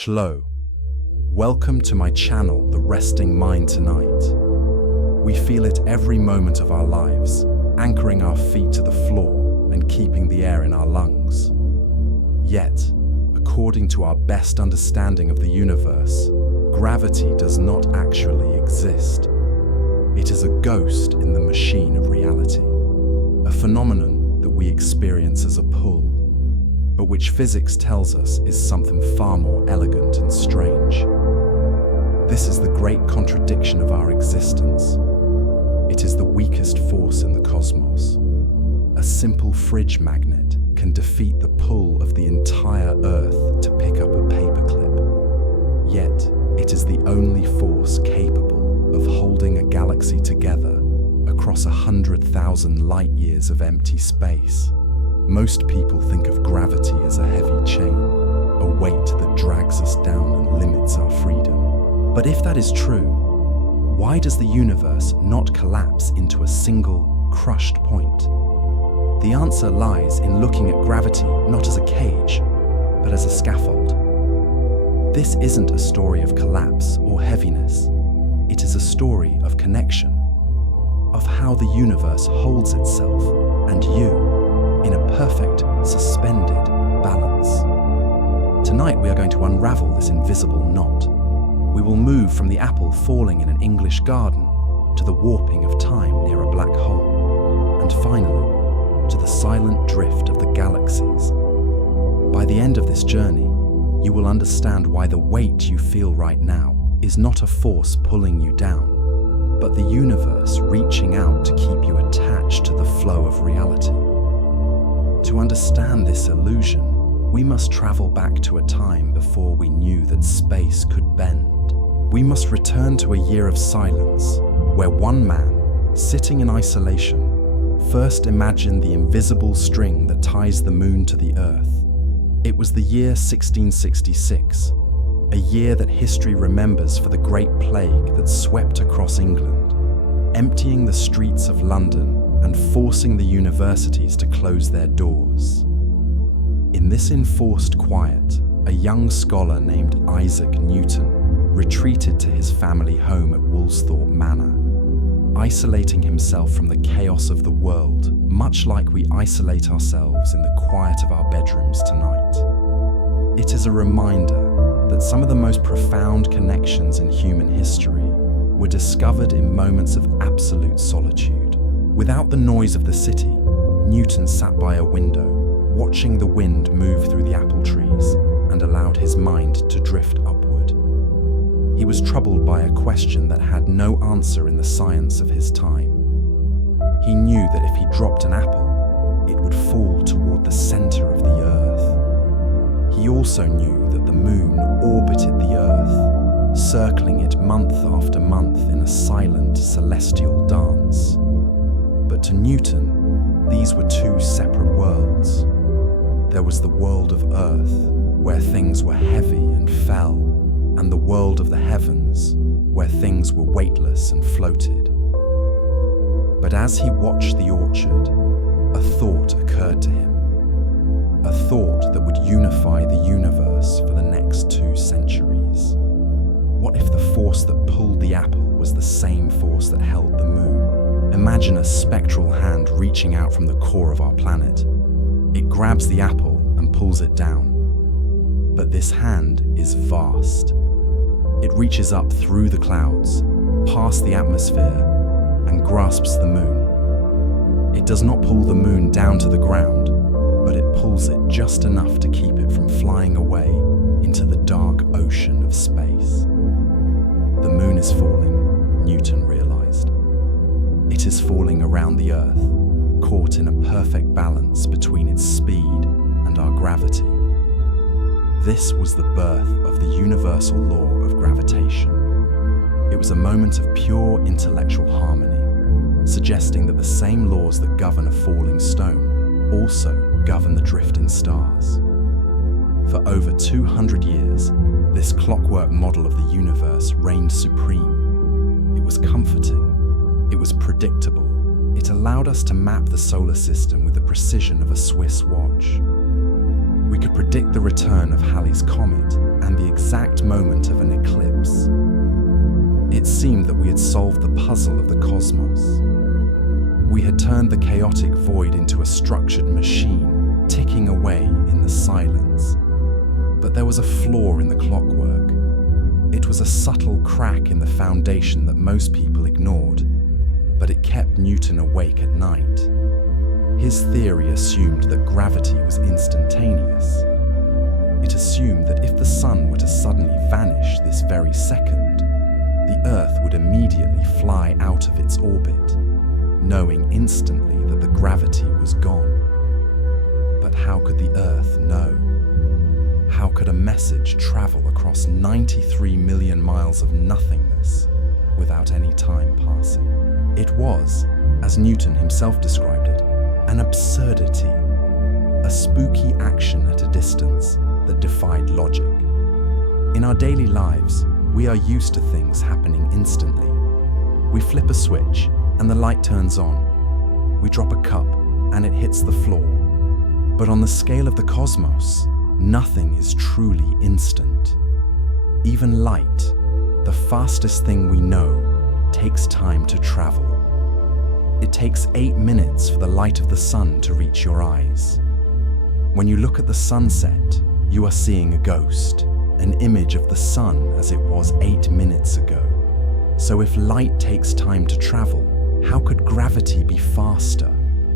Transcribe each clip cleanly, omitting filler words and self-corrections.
Hello. Welcome to my channel, The Resting Mind Tonight. We feel it every moment of our lives, anchoring our feet to the floor and keeping the air in our lungs. Yet, according to our best understanding of the universe, gravity does not actually exist. It is a ghost in the machine of reality, a phenomenon that we experience as a pull, but which physics tells us is something far more elegant and strange. This is the great contradiction of our existence. It is the weakest force in the cosmos. A simple fridge magnet can defeat the pull of the entire Earth to pick up a paperclip. Yet, it is the only force capable of holding a galaxy together across 100,000 light-years of empty space. Most people think of gravity as a heavy chain, a weight that drags us down and limits our freedom. But if that is true, why does the universe not collapse into a single, crushed point? The answer lies in looking at gravity not as a cage, but as a scaffold. This isn't a story of collapse or heaviness. It is a story of connection, of how the universe holds itself and you in a perfect, suspended balance. Tonight we are going to unravel this invisible knot. We will move from the apple falling in an English garden to the warping of time near a black hole, and finally, to the silent drift of the galaxies. By the end of this journey, you will understand why the weight you feel right now is not a force pulling you down, but the universe reaching out to keep you attached to the flow of reality. To understand this illusion, we must travel back to a time before we knew that space could bend. We must return to a year of silence, where one man, sitting in isolation, first imagined the invisible string that ties the moon to the earth. It was the year 1666, a year that history remembers for the Great Plague that swept across England, emptying the streets of London and forcing the universities to close their doors. In this enforced quiet, a young scholar named Isaac Newton retreated to his family home at Woolsthorpe Manor, isolating himself from the chaos of the world, much like we isolate ourselves in the quiet of our bedrooms tonight. It is a reminder that some of the most profound connections in human history were discovered in moments of absolute solitude. Without the noise of the city, Newton sat by a window, watching the wind move through the apple trees, and allowed his mind to drift upward. He was troubled by a question that had no answer in the science of his time. He knew that if he dropped an apple, it would fall toward the center of the earth. He also knew that the moon orbited the earth, circling it month after month in a silent celestial dance. But to Newton, these were two separate worlds. There was the world of Earth, where things were heavy and fell, and the world of the heavens, where things were weightless and floated. But as he watched the orchard, a thought occurred to him. A thought that would unify the universe for the next 2 centuries. What if the force that pulled the apple was the same force that held the moon? Imagine a spectral hand reaching out from the core of our planet. It grabs the apple and pulls it down. But this hand is vast. It reaches up through the clouds, past the atmosphere, and grasps the moon. It does not pull the moon down to the ground, but it pulls it just enough to keep it from flying away into the dark ocean of space. The moon is falling, Newton realized. It is falling around the Earth, caught in a perfect balance between its speed and our gravity. This was the birth of the universal law of gravitation. It was a moment of pure intellectual harmony, suggesting that the same laws that govern a falling stone also govern the drifting stars. For over 200 years, this clockwork model of the universe reigned supreme. It was comforting. It was predictable. It allowed us to map the solar system with the precision of a Swiss watch. We could predict the return of Halley's Comet and the exact moment of an eclipse. It seemed that we had solved the puzzle of the cosmos. We had turned the chaotic void into a structured machine, ticking away in the silence. But there was a flaw in the clockwork. It was a subtle crack in the foundation that most people ignored, but it kept Newton awake at night. His theory assumed that gravity was instantaneous. It assumed that if the sun were to suddenly vanish this very second, the Earth would immediately fly out of its orbit, knowing instantly that the gravity was gone. But how could the Earth know? How could a message travel across 93 million miles of nothingness without any time passing? It was, as Newton himself described it, an absurdity, a spooky action at a distance that defied logic. In our daily lives, we are used to things happening instantly. We flip a switch and the light turns on. We drop a cup and it hits the floor. But on the scale of the cosmos, nothing is truly instant. Even light, the fastest thing we know, takes time to travel. It takes 8 minutes for the light of the sun to reach your eyes. When you look at the sunset, you are seeing a ghost, an image of the sun as it was 8 minutes ago. So if light takes time to travel, how could gravity be faster?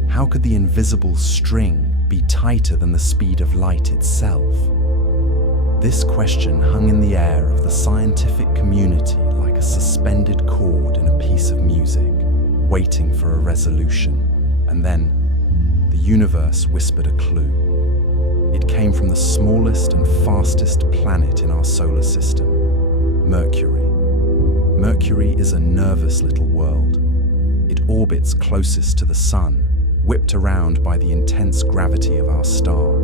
How could the invisible string be tighter than the speed of light itself? This question hung in the air of the scientific community like a suspended cord in a piece of music, waiting for a resolution. And then, the universe whispered a clue. It came from the smallest and fastest planet in our solar system, Mercury. Mercury is a nervous little world. It orbits closest to the sun, whipped around by the intense gravity of our star,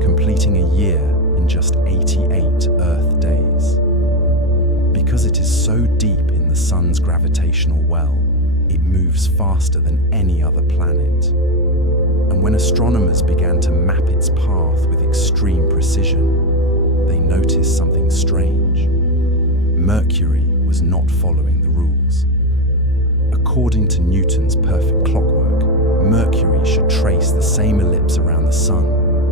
completing a year in just 88 Earth days. Because it is so deep in the sun's gravitational well, it moves faster than any other planet. And when astronomers began to map its path with extreme precision, they noticed something strange. Mercury was not following the rules. According to Newton's perfect clockwork, Mercury should trace the same ellipse around the sun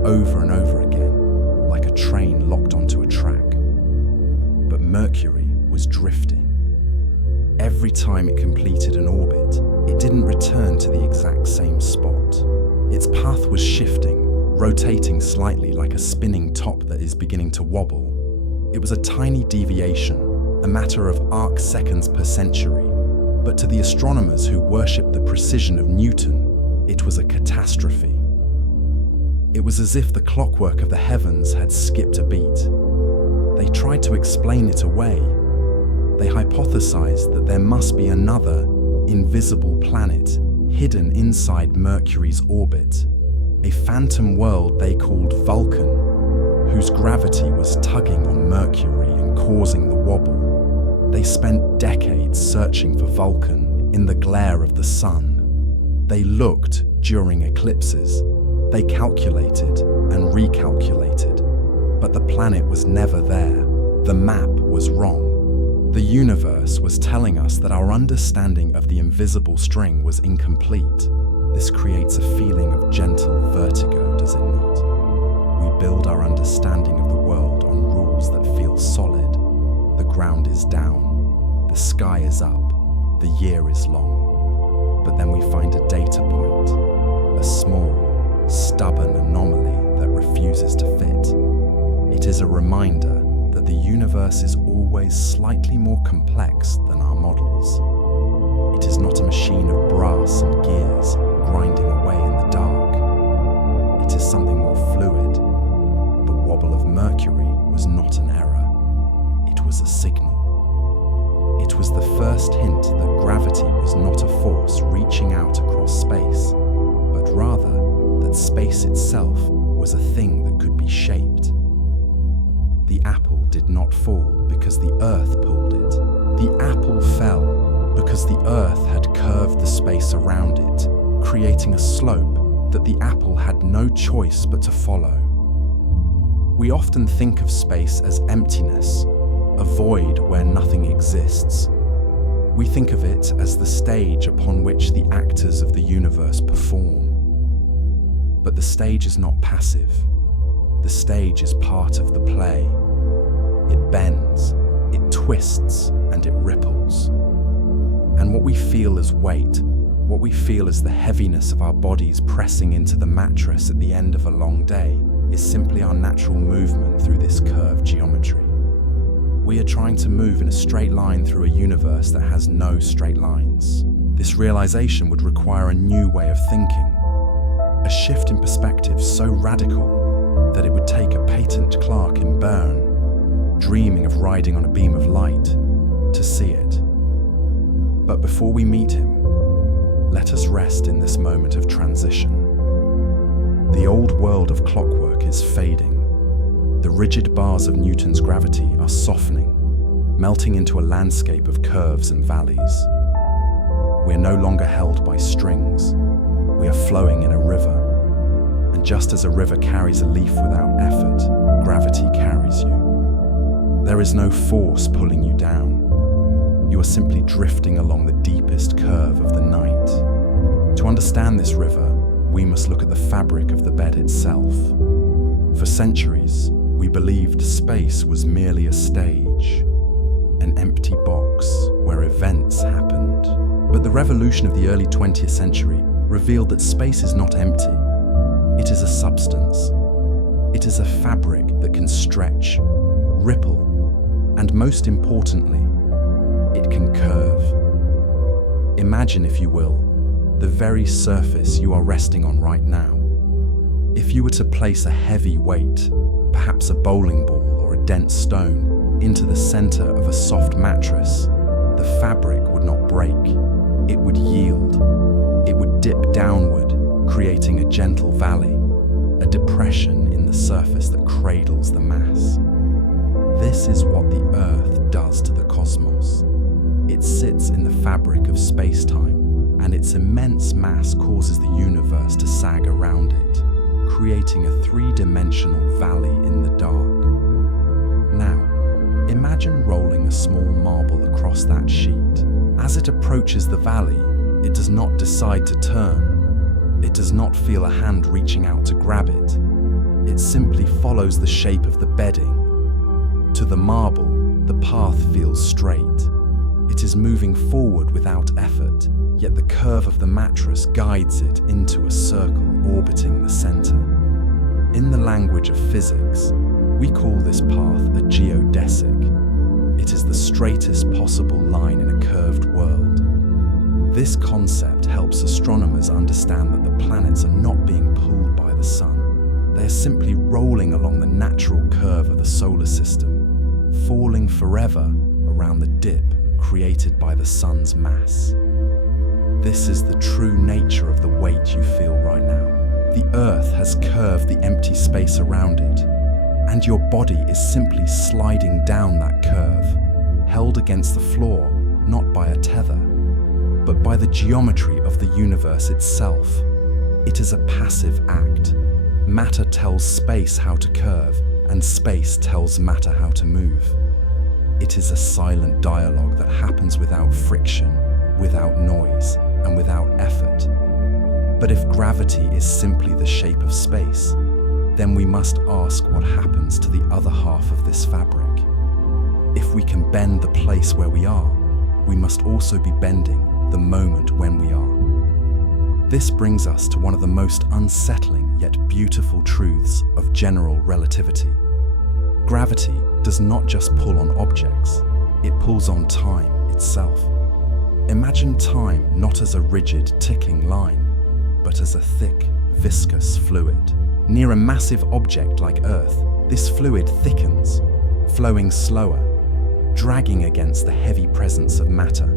over and over again, like a train locked onto a track. But Mercury was drifting. Every time it completed an orbit, it didn't return to the exact same spot. Its path was shifting, rotating slightly like a spinning top that is beginning to wobble. It was a tiny deviation, a matter of arc-seconds per century, but to the astronomers who worshipped the precision of Newton, it was a catastrophe. It was as if the clockwork of the heavens had skipped a beat. They tried to explain it away. They hypothesized that there must be another, invisible planet hidden inside Mercury's orbit, a phantom world they called Vulcan, whose gravity was tugging on Mercury and causing the wobble. They spent decades searching for Vulcan in the glare of the sun. They looked during eclipses. They calculated and recalculated, but the planet was never there. The map was wrong. The universe was telling us that our understanding of the invisible string was incomplete. This creates a feeling of gentle vertigo, does it not? We build our understanding of the world on rules that feel solid. The ground is down, the sky is up, the year is long. But then we find a data point, a small, stubborn anomaly that refuses to fit. It is a reminder that the universe is always slightly more complex than our models. It is not a machine of brass and gears grinding away in the dark. It is something more fluid. The wobble of Mercury was not an error. It was a signal. It was the first hint that gravity was not a force reaching out across space, but rather that space itself was a thing that could be shaped. The apple did not fall because the earth pulled it. The apple fell because the earth had curved the space around it, creating a slope that the apple had no choice but to follow. We often think of space as emptiness, a void where nothing exists. We think of it as the stage upon which the actors of the universe perform. But the stage is not passive. The stage is part of the play. It bends, it twists, and it ripples. And what we feel as weight, what we feel as the heaviness of our bodies pressing into the mattress at the end of a long day, is simply our natural movement through this curved geometry. We are trying to move in a straight line through a universe that has no straight lines. This realization would require a new way of thinking, a shift in perspective so radical that it would take a patent clerk in Bern, dreaming of riding on a beam of light, to see it. But before we meet him, let us rest in this moment of transition. The old world of clockwork is fading. The rigid bars of Newton's gravity are softening, melting into a landscape of curves and valleys. We are no longer held by strings. We are flowing in a river. And just as a river carries a leaf without effort, gravity carries you. There is no force pulling you down. You are simply drifting along the deepest curve of the night. To understand this river, we must look at the fabric of the bed itself. For centuries, we believed space was merely a stage, an empty box where events happened. But the revolution of the early 20th century revealed that space is not empty. It is a substance. It is a fabric that can stretch, ripple, and most importantly, it can curve. Imagine, if you will, the very surface you are resting on right now. If you were to place a heavy weight, perhaps a bowling ball or a dense stone, into the center of a soft mattress, the fabric would not break. It would yield. It would dip downward, creating a gentle valley, a depression in the surface that cradles the mass. This is what the Earth does to the cosmos. It sits in the fabric of space-time, and its immense mass causes the universe to sag around it, creating a three-dimensional valley in the dark. Now, imagine rolling a small marble across that sheet. As it approaches the valley, it does not decide to turn. It does not feel a hand reaching out to grab it. It simply follows the shape of the bedding. To the marble, the path feels straight. It is moving forward without effort, yet the curve of the mattress guides it into a circle orbiting the center. In the language of physics, we call this path a geodesic. It is the straightest possible line in a curved world. This concept helps astronomers understand that the planets are not being pulled by the sun. They are simply rolling along the natural curve of the solar system, falling forever around the dip created by the sun's mass. This is the true nature of the weight you feel right now. The Earth has curved the empty space around it, and your body is simply sliding down that curve, held against the floor not by a tether, but by the geometry of the universe itself. It is a passive act. Matter tells space how to curve, and space tells matter how to move. It is a silent dialogue that happens without friction, without noise, and without effort. But if gravity is simply the shape of space, then we must ask what happens to the other half of this fabric. If we can bend the place where we are, we must also be bending the moment when we are. This brings us to one of the most unsettling yet beautiful truths of general relativity. Gravity does not just pull on objects, it pulls on time itself. Imagine time not as a rigid, ticking line, but as a thick, viscous fluid. Near a massive object like Earth, this fluid thickens, flowing slower, dragging against the heavy presence of matter.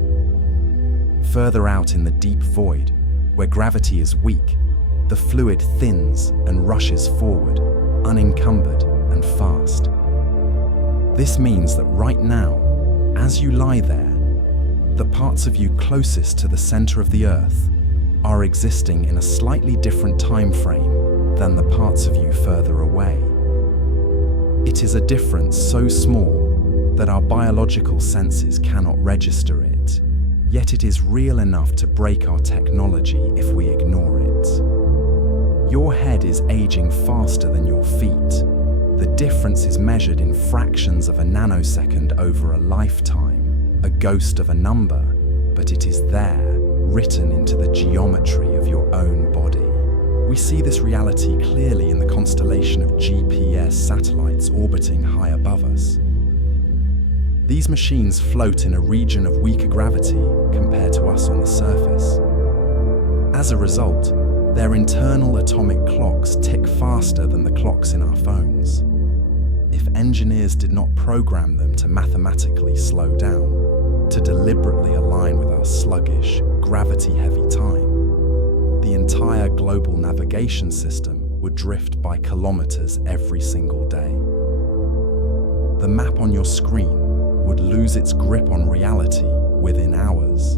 Further out in the deep void, where gravity is weak, the fluid thins and rushes forward, unencumbered and fast. This means that right now, as you lie there, the parts of you closest to the center of the Earth are existing in a slightly different time frame than the parts of you further away. It is a difference so small that our biological senses cannot register it, yet it is real enough to break our technology if we ignore it. Your head is aging faster than your feet. The difference is measured in fractions of a nanosecond over a lifetime, a ghost of a number, but it is there, written into the geometry of your own body. We see this reality clearly in the constellation of GPS satellites orbiting high above us. These machines float in a region of weaker gravity compared to us on the surface. As a result, their internal atomic clocks tick faster than the clocks in our phones. If engineers did not program them to mathematically slow down, to deliberately align with our sluggish, gravity-heavy time, the entire global navigation system would drift by kilometers every single day. The map on your screen would lose its grip on reality within hours,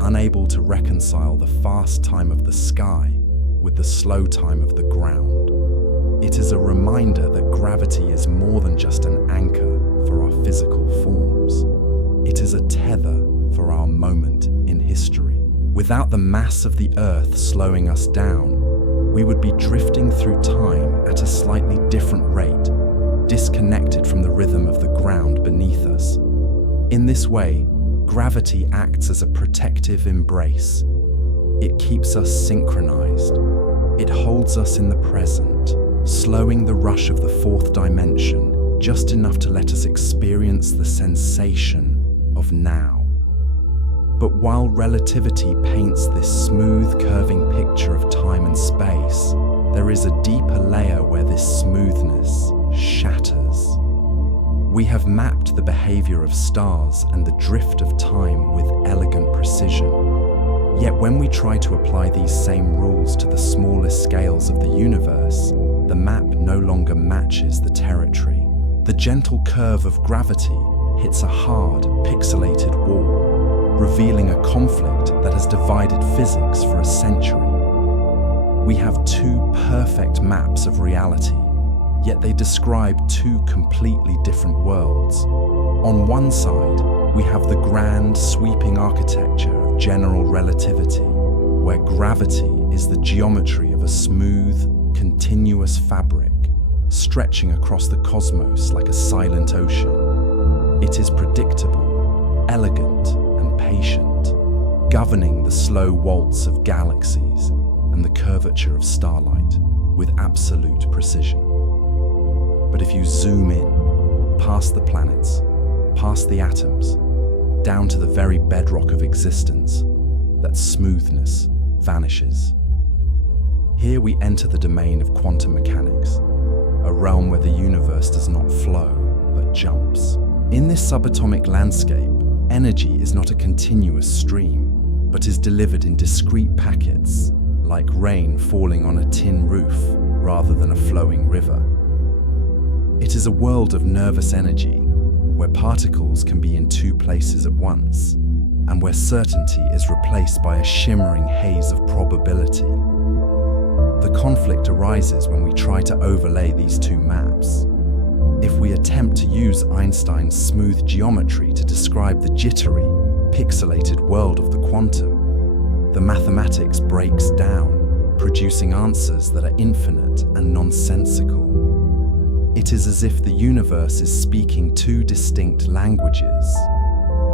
unable to reconcile the fast time of the sky with the slow time of the ground. It is a reminder that gravity is more than just an anchor for our physical forms. It is a tether for our moment in history. Without the mass of the Earth slowing us down, we would be drifting through time at a slightly different rate, disconnected from the rhythm of the ground beneath us. In this way, gravity acts as a protective embrace. It keeps us synchronized. It holds us in the present, slowing the rush of the fourth dimension just enough to let us experience the sensation of now. But while relativity paints this smooth, curving picture of time and space, there is a deeper layer where this smoothness shatters. We have mapped the behavior of stars and the drift of time with elegant precision. Yet when we try to apply these same rules to the smallest scales of the universe, the map no longer matches the territory. The gentle curve of gravity hits a hard, pixelated wall, revealing a conflict that has divided physics for a century. We have two perfect maps of reality, yet they describe two completely different worlds. On one side, we have the grand, sweeping architecture of general relativity, where gravity is the geometry of a smooth, continuous fabric, stretching across the cosmos like a silent ocean. It is predictable, elegant, and patient, governing the slow waltz of galaxies and the curvature of starlight with absolute precision. But if you zoom in, past the planets, past the atoms, down to the very bedrock of existence, that smoothness vanishes. Here we enter the domain of quantum mechanics, a realm where the universe does not flow, but jumps. In this subatomic landscape, energy is not a continuous stream, but is delivered in discrete packets, like rain falling on a tin roof rather than a flowing river. It is a world of nervous energy, where particles can be in two places at once, and where certainty is replaced by a shimmering haze of probability. The conflict arises when we try to overlay these two maps. If we attempt to use Einstein's smooth geometry to describe the jittery, pixelated world of the quantum, the mathematics breaks down, producing answers that are infinite and nonsensical. It is as if the universe is speaking two distinct languages,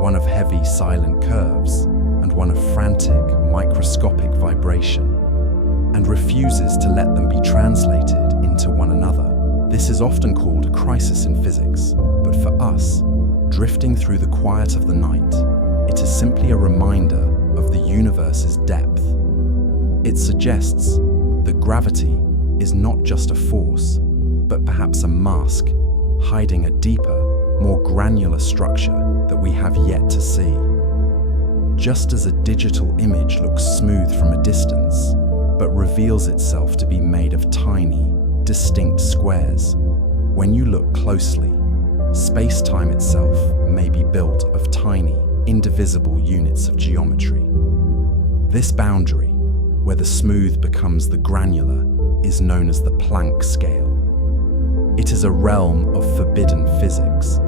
one of heavy, silent curves and one of frantic, microscopic vibration, and refuses to let them be translated into one another. This is often called a crisis in physics, but for us, drifting through the quiet of the night, it is simply a reminder of the universe's depth. It suggests that gravity is not just a force, but perhaps a mask, hiding a deeper, more granular structure that we have yet to see. Just as a digital image looks smooth from a distance, but reveals itself to be made of tiny, distinct squares, when you look closely, space-time itself may be built of tiny, indivisible units of geometry. This boundary, where the smooth becomes the granular, is known as the Planck scale. It is a realm of forbidden physics,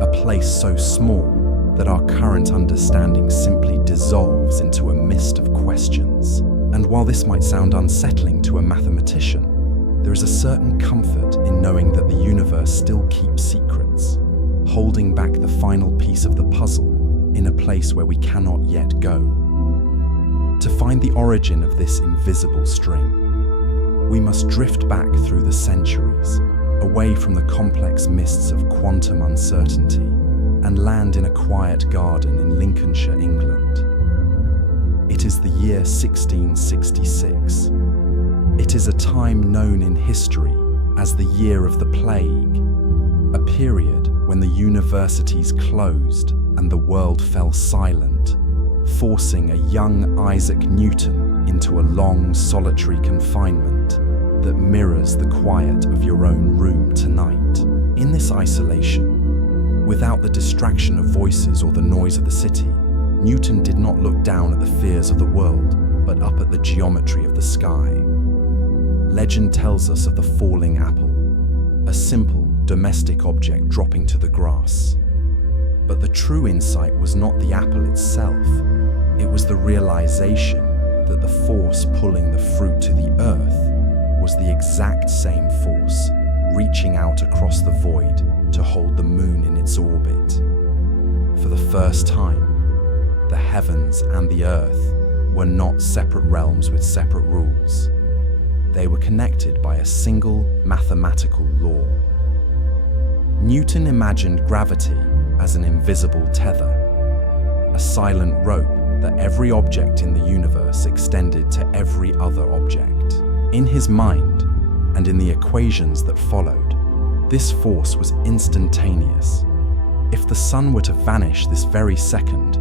a place so small that our current understanding simply dissolves into a mist of questions. And while this might sound unsettling to a mathematician, there is a certain comfort in knowing that the universe still keeps secrets, holding back the final piece of the puzzle in a place where we cannot yet go. To find the origin of this invisible string, we must drift back through the centuries, away from the complex mists of quantum uncertainty, and land in a quiet garden in Lincolnshire, England. It is the year 1666. It is a time known in history as the year of the plague, a period when the universities closed and the world fell silent, forcing a young Isaac Newton into a long, solitary confinement that mirrors the quiet of your own room tonight. In this isolation, without the distraction of voices or the noise of the city, Newton did not look down at the fears of the world, but up at the geometry of the sky. Legend tells us of the falling apple, a simple, domestic object dropping to the grass. But the true insight was not the apple itself. It was the realization that the force pulling the fruit to the earth was the exact same force reaching out across the void to hold the moon in its orbit. For the first time, the heavens and the earth were not separate realms with separate rules. They were connected by a single mathematical law. Newton imagined gravity as an invisible tether, a silent rope that every object in the universe extended to every other object. In his mind, and in the equations that followed, this force was instantaneous. If the sun were to vanish this very second,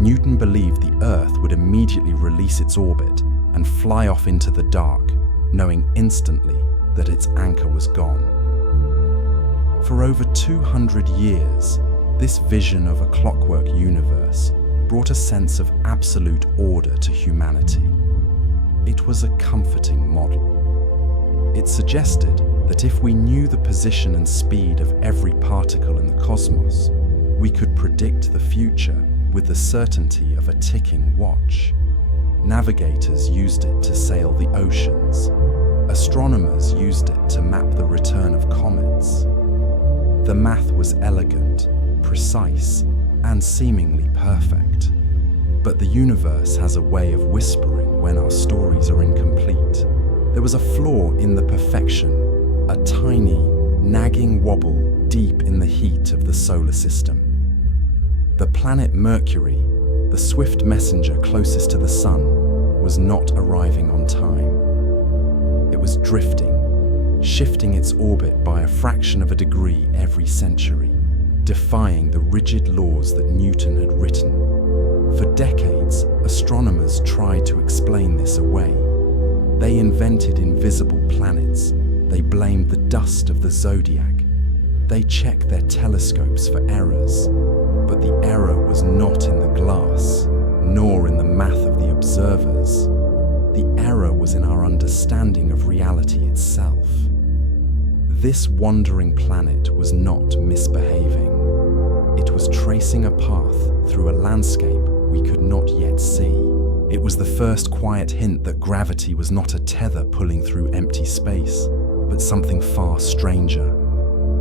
Newton believed the Earth would immediately release its orbit and fly off into the dark, knowing instantly that its anchor was gone. For over 200 years, this vision of a clockwork universe brought a sense of absolute order to humanity. It was a comforting model. It suggested that if we knew the position and speed of every particle in the cosmos, we could predict the future with the certainty of a ticking watch. Navigators used it to sail the oceans. Astronomers used it to map the return of comets. The math was elegant, precise, and seemingly perfect. But the universe has a way of whispering when our stories are incomplete. There was a flaw in the perfection, a tiny, nagging wobble deep in the heat of the solar system. The planet Mercury, the swift messenger closest to the sun, was not arriving on time. It was drifting, shifting its orbit by a fraction of a degree every century, defying the rigid laws that Newton had written. For decades, astronomers tried to explain this away. They invented invisible planets. They blamed the dust of the zodiac. They checked their telescopes for errors. But the error was not in the glass, nor in the math of the observers. The error was in our understanding of reality itself. This wandering planet was not misbehaving. It was tracing a path through a landscape we could not yet see. It was the first quiet hint that gravity was not a tether pulling through empty space, but something far stranger.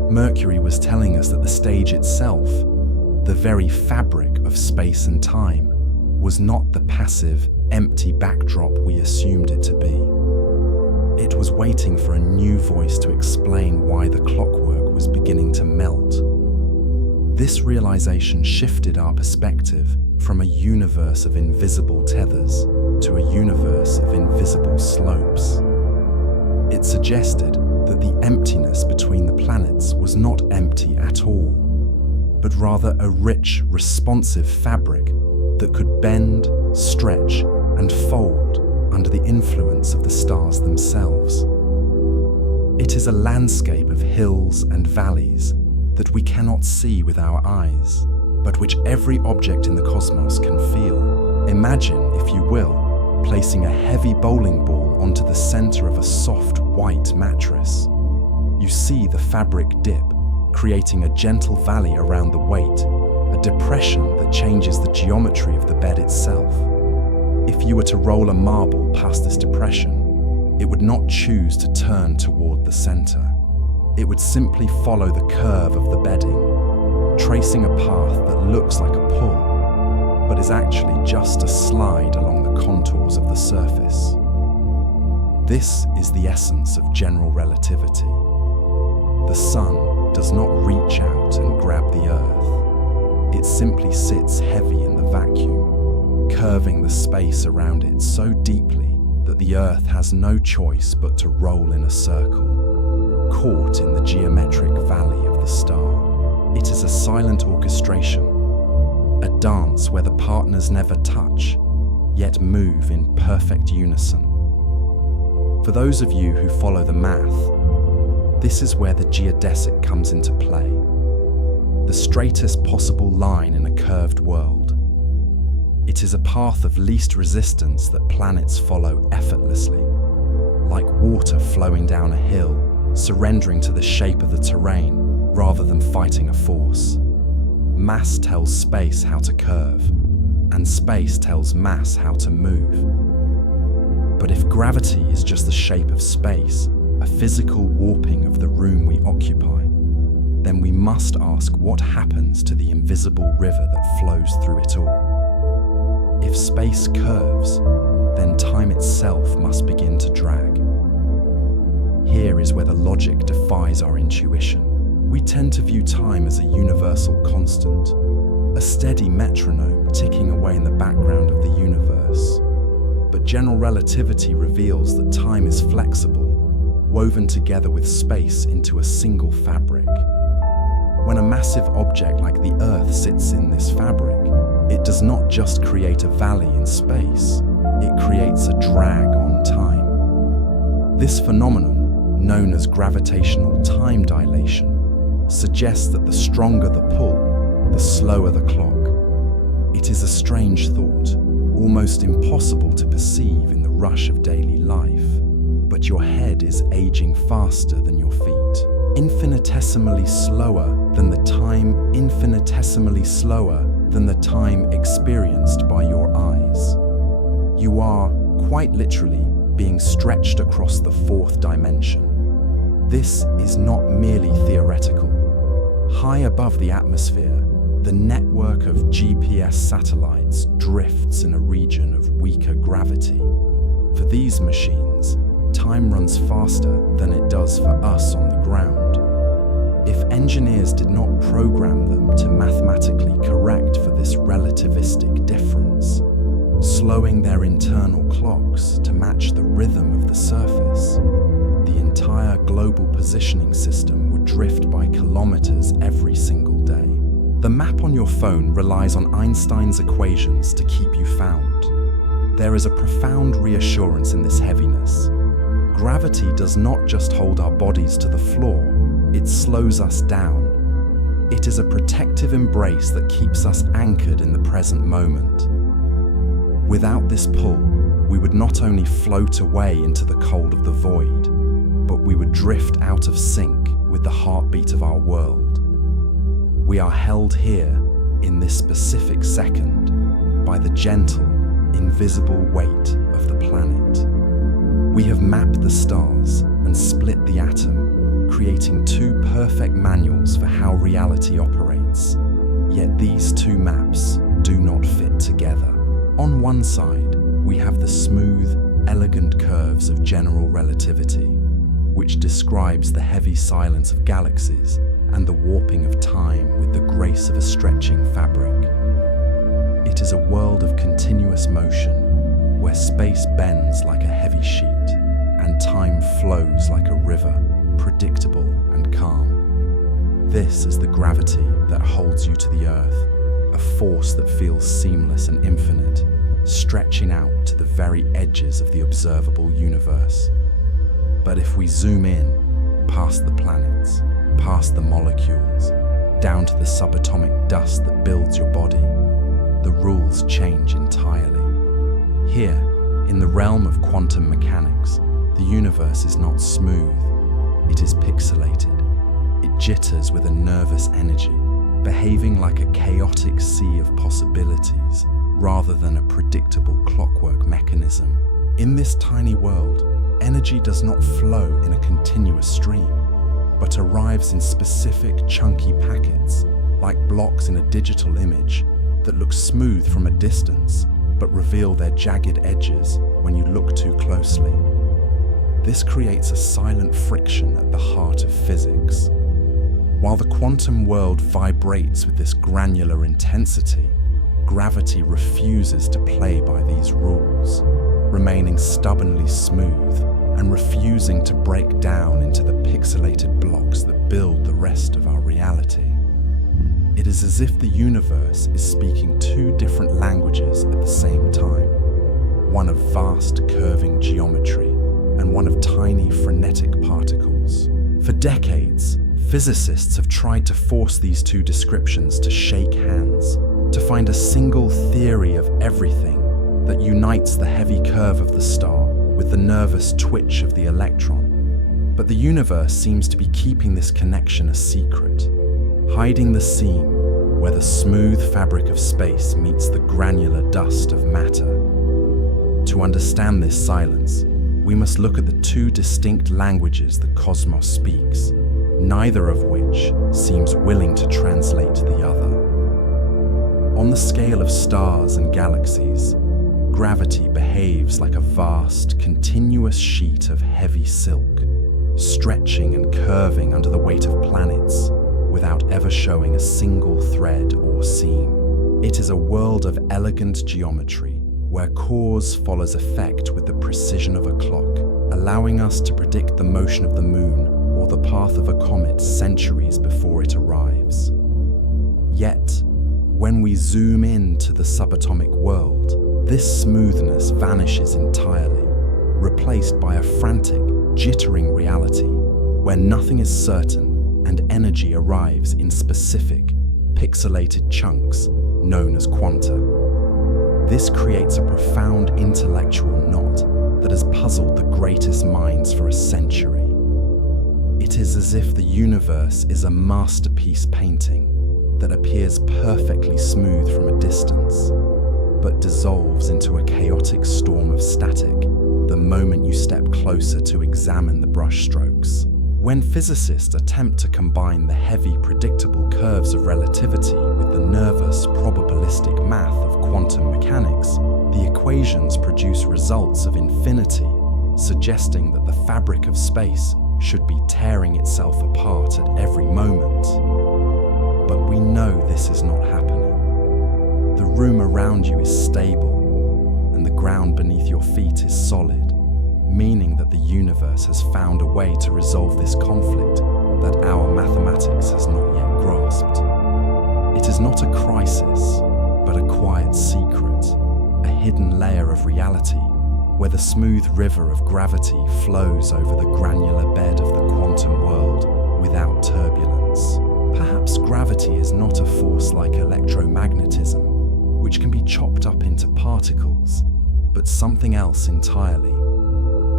Mercury was telling us that the stage itself, the very fabric of space and time, was not the passive, empty backdrop we assumed it to be. It was waiting for a new voice to explain why the clockwork was beginning to melt. This realization shifted our perspective from a universe of invisible tethers to a universe of invisible slopes. It suggested that the emptiness between the planets was not empty at all, but rather a rich, responsive fabric that could bend, stretch, and fold under the influence of the stars themselves. It is a landscape of hills and valleys that we cannot see with our eyes, but which every object in the cosmos can feel. Imagine, if you will, placing a heavy bowling ball onto the center of a soft, white mattress. You see the fabric dip, creating a gentle valley around the weight, a depression that changes the geometry of the bed itself. If you were to roll a marble past this depression, it would not choose to turn toward the center. It would simply follow the curve of the bedding, tracing a path that looks like a pull, but is actually just a slide along the contours of the surface. This is the essence of general relativity. The sun does not reach out and grab the earth. It simply sits heavy in the vacuum, curving the space around it so deeply that the earth has no choice but to roll in a circle, caught in the geometric valley of the star. It is a silent orchestration, a dance where the partners never touch, yet move in perfect unison. For those of you who follow the math, this is where the geodesic comes into play, the straightest possible line in a curved world. It is a path of least resistance that planets follow effortlessly, like water flowing down a hill, surrendering to the shape of the terrain rather than fighting a force. Mass tells space how to curve, and space tells mass how to move. But if gravity is just the shape of space, a physical warping of the room we occupy, then we must ask what happens to the invisible river that flows through it all. If space curves, then time itself must begin to drag. Here is where the logic defies our intuition. We tend to view time as a universal constant, a steady metronome ticking away in the background of the universe. But general relativity reveals that time is flexible, woven together with space into a single fabric. When a massive object like the Earth sits in this fabric, it does not just create a valley in space, it creates a drag on time. This phenomenon, known as gravitational time dilation, suggests that the stronger the pull, the slower the clock. It is a strange thought, almost impossible to perceive in the rush of daily life. But your head is aging faster than your feet, infinitesimally slower than the time experienced by your eyes. You are, quite literally, being stretched across the fourth dimension. This is not merely theoretical. High above the atmosphere, the network of GPS satellites drifts in a region of weaker gravity. For these machines, time runs faster than it does for us on the ground. If engineers did not program them to mathematically correct for this relativistic difference, slowing their internal clocks to match the rhythm of the surface, the entire global positioning system would drift by kilometers every single day. The map on your phone relies on Einstein's equations to keep you found. There is a profound reassurance in this heaviness. Gravity does not just hold our bodies to the floor, it slows us down. It is a protective embrace that keeps us anchored in the present moment. Without this pull, we would not only float away into the cold of the void, but we would drift out of sync with the heartbeat of our world. We are held here, in this specific second, by the gentle, invisible weight of the planet. We have mapped the stars and split the atom, creating two perfect manuals for how reality operates. Yet these two maps do not fit together. On one side, we have the smooth, elegant curves of general relativity, which describes the heavy silence of galaxies and the warping of time with the grace of a stretching fabric. It is a world of continuous motion, where space bends like a heavy sheet, and time flows like a river, predictable and calm. This is the gravity that holds you to the earth, a force that feels seamless and infinite, stretching out to the very edges of the observable universe. But if we zoom in, past the planets, past the molecules, down to the subatomic dust that builds your body, the rules change entirely. Here, in the realm of quantum mechanics, the universe is not smooth. it is pixelated. It jitters with a nervous energy, behaving like a chaotic sea of possibilities rather than a predictable clockwork mechanism. In this tiny world, energy does not flow in a continuous stream, but arrives in specific chunky packets, like blocks in a digital image that look smooth from a distance but reveal their jagged edges when you look too closely. This creates a silent friction at the heart of physics. While the quantum world vibrates with this granular intensity, gravity refuses to play by these rules, remaining stubbornly smooth and refusing to break down into the pixelated blocks that build the rest of our reality. It is as if the universe is speaking two different languages at the same time, one of vast curving geometry and one of tiny frenetic particles. For decades, physicists have tried to force these two descriptions to shake hands, to find a single theory of everything that unites the heavy curve of the star with the nervous twitch of the electron. But the universe seems to be keeping this connection a secret, hiding the seam where the smooth fabric of space meets the granular dust of matter. To understand this silence, we must look at the two distinct languages the cosmos speaks, neither of which seems willing to translate the other. On the scale of stars and galaxies, gravity behaves like a vast, continuous sheet of heavy silk, stretching and curving under the weight of planets without ever showing a single thread or seam. It is a world of elegant geometry, where cause follows effect with the precision of a clock, allowing us to predict the motion of the moon or the path of a comet centuries before it arrives. Yet, when we zoom in to the subatomic world, this smoothness vanishes entirely, replaced by a frantic, jittering reality where nothing is certain and energy arrives in specific, pixelated chunks known as quanta. This creates a profound intellectual knot that has puzzled the greatest minds for a century. It is as if the universe is a masterpiece painting that appears perfectly smooth from a distance, but dissolves into a chaotic storm of static the moment you step closer to examine the brushstrokes. When physicists attempt to combine the heavy, predictable curves of relativity with the nervous, probabilistic math of quantum mechanics, the equations produce results of infinity, suggesting that the fabric of space should be tearing itself apart at every moment. But we know this is not happening. The room around you is stable, and the ground beneath your feet is solid, meaning that the universe has found a way to resolve this conflict that our mathematics has not yet grasped. It is not a crisis, but a quiet secret, a hidden layer of reality, where the smooth river of gravity flows over the granular bed of the quantum world without turbulence. Perhaps gravity is not a force like electromagnetism, which can be chopped up into particles, but something else entirely.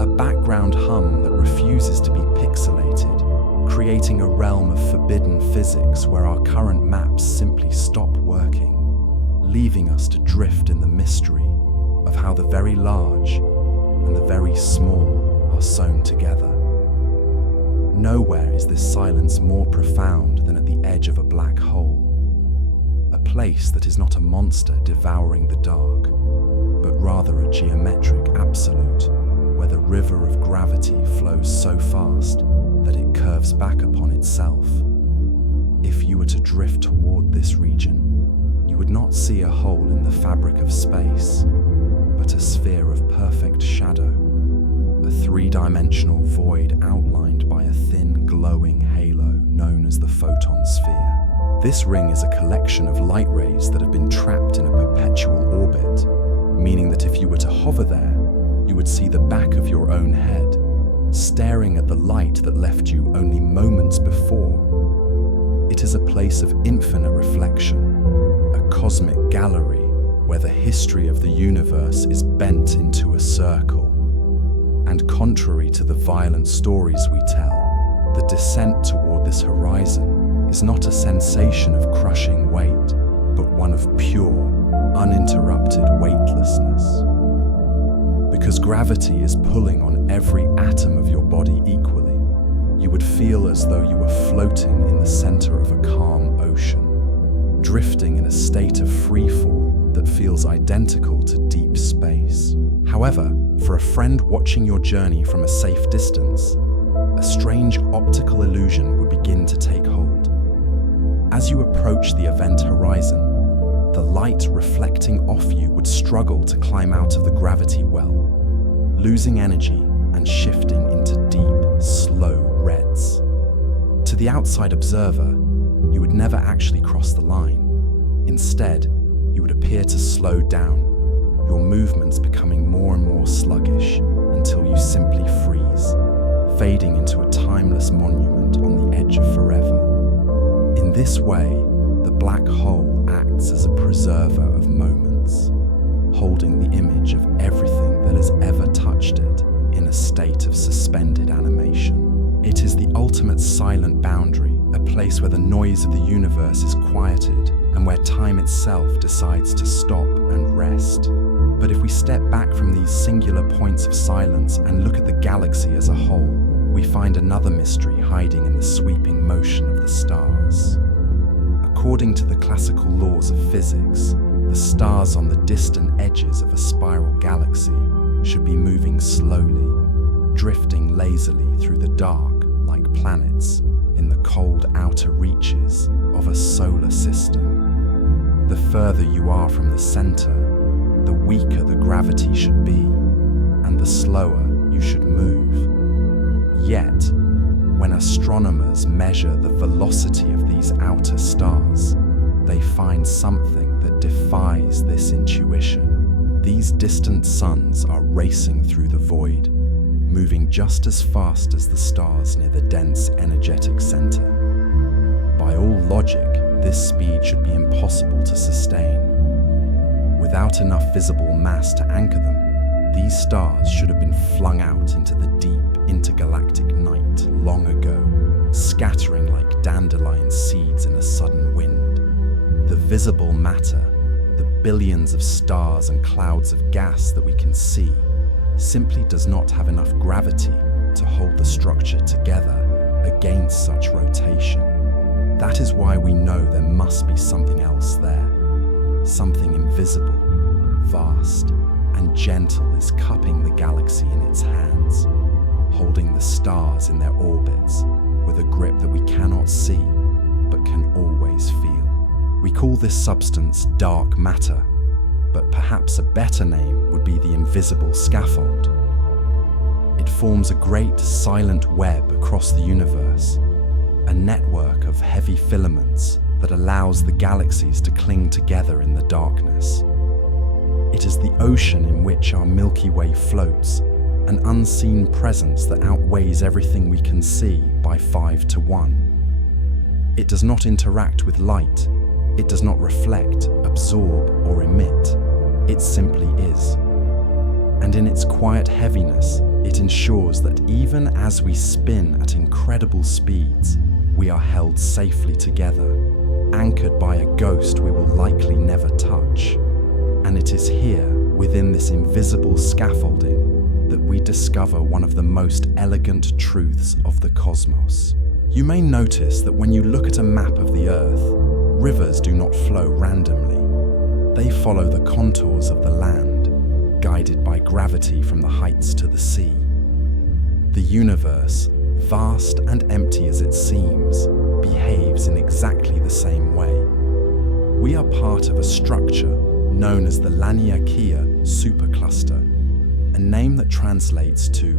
A background hum that refuses to be pixelated, creating a realm of forbidden physics where our current maps simply stop working, leaving us to drift in the mystery of how the very large and the very small are sewn together. Nowhere is this silence more profound than at the edge of a black hole, a place that is not a monster devouring the dark, but rather a geometric absolute, where the river of gravity flows so fast that it curves back upon itself. If you were to drift toward this region, you would not see a hole in the fabric of space, but a sphere of perfect shadow, a three-dimensional void outlined by a thin, glowing halo known as the photon sphere. This ring is a collection of light rays that have been trapped in a perpetual orbit, meaning that if you were to hover there, you would see the back of your own head, staring at the light that left you only moments before. It is a place of infinite reflection, a cosmic gallery where the history of the universe is bent into a circle. And contrary to the violent stories we tell, The descent toward this horizon is not a sensation of crushing weight, but one of pure, uninterrupted weightlessness. Because gravity is pulling on every atom of your body equally, you would feel as though you were floating in the center of a calm ocean, drifting in a state of freefall that feels identical to deep space. However, for a friend watching your journey from a safe distance, a strange optical illusion would begin to take hold. As you approach the event horizon, the light reflecting off you would struggle to climb out of the gravity well, losing energy and shifting into deep, slow reds. To the outside observer, you would never actually cross the line. Instead, you would appear to slow down, your movements becoming more and more sluggish until you simply freeze, fading into a timeless monument on the edge of forever. In this way, the black hole acts as a preserver of moments, holding the image of everything that has ever touched it in a state of suspended animation. It is the ultimate silent boundary, a place where the noise of the universe is quieted and where time itself decides to stop and rest. But if we step back from these singular points of silence and look at the galaxy as a whole, we find another mystery hiding in the sweeping motion of the stars. According to the classical laws of physics, the stars on the distant edges of a spiral galaxy should be moving slowly, drifting lazily through the dark like planets in the cold outer reaches of a solar system. The further you are from the center, the weaker the gravity should be, and the slower you should move. Yet, when astronomers measure the velocity of these outer stars, they find something that defies this intuition. These distant suns are racing through the void, moving just as fast as the stars near the dense energetic center. By all logic, this speed should be impossible to sustain. Without enough visible mass to anchor them, these stars should have been flung out into the deep intergalactic night long ago, scattering like dandelion seeds in a sudden wind. The visible matter, the billions of stars and clouds of gas that we can see, simply does not have enough gravity to hold the structure together against such rotation. That is why we know there must be something else there. Something invisible, vast, and gentle is cupping the galaxy in its hands, holding the stars in their orbits with a grip that we cannot see, but can always feel. We call this substance dark matter, but perhaps a better name would be the invisible scaffold. It forms a great silent web across the universe, a network of heavy filaments that allows the galaxies to cling together in the darkness. It is the ocean in which our Milky Way floats, an unseen presence that outweighs everything we can see by 5 to 1. It does not interact with light, it does not reflect, absorb, or emit. It simply is. And in its quiet heaviness, it ensures that even as we spin at incredible speeds, we are held safely together, anchored by a ghost we will likely never touch. And it is here, within this invisible scaffolding, that we discover one of the most elegant truths of the cosmos. You may notice that when you look at a map of the Earth, rivers do not flow randomly. They follow the contours of the land, guided by gravity from the heights to the sea. The universe, vast and empty as it seems, behaves in exactly the same way. We are part of a structure known as the Laniakea supercluster, a name that translates to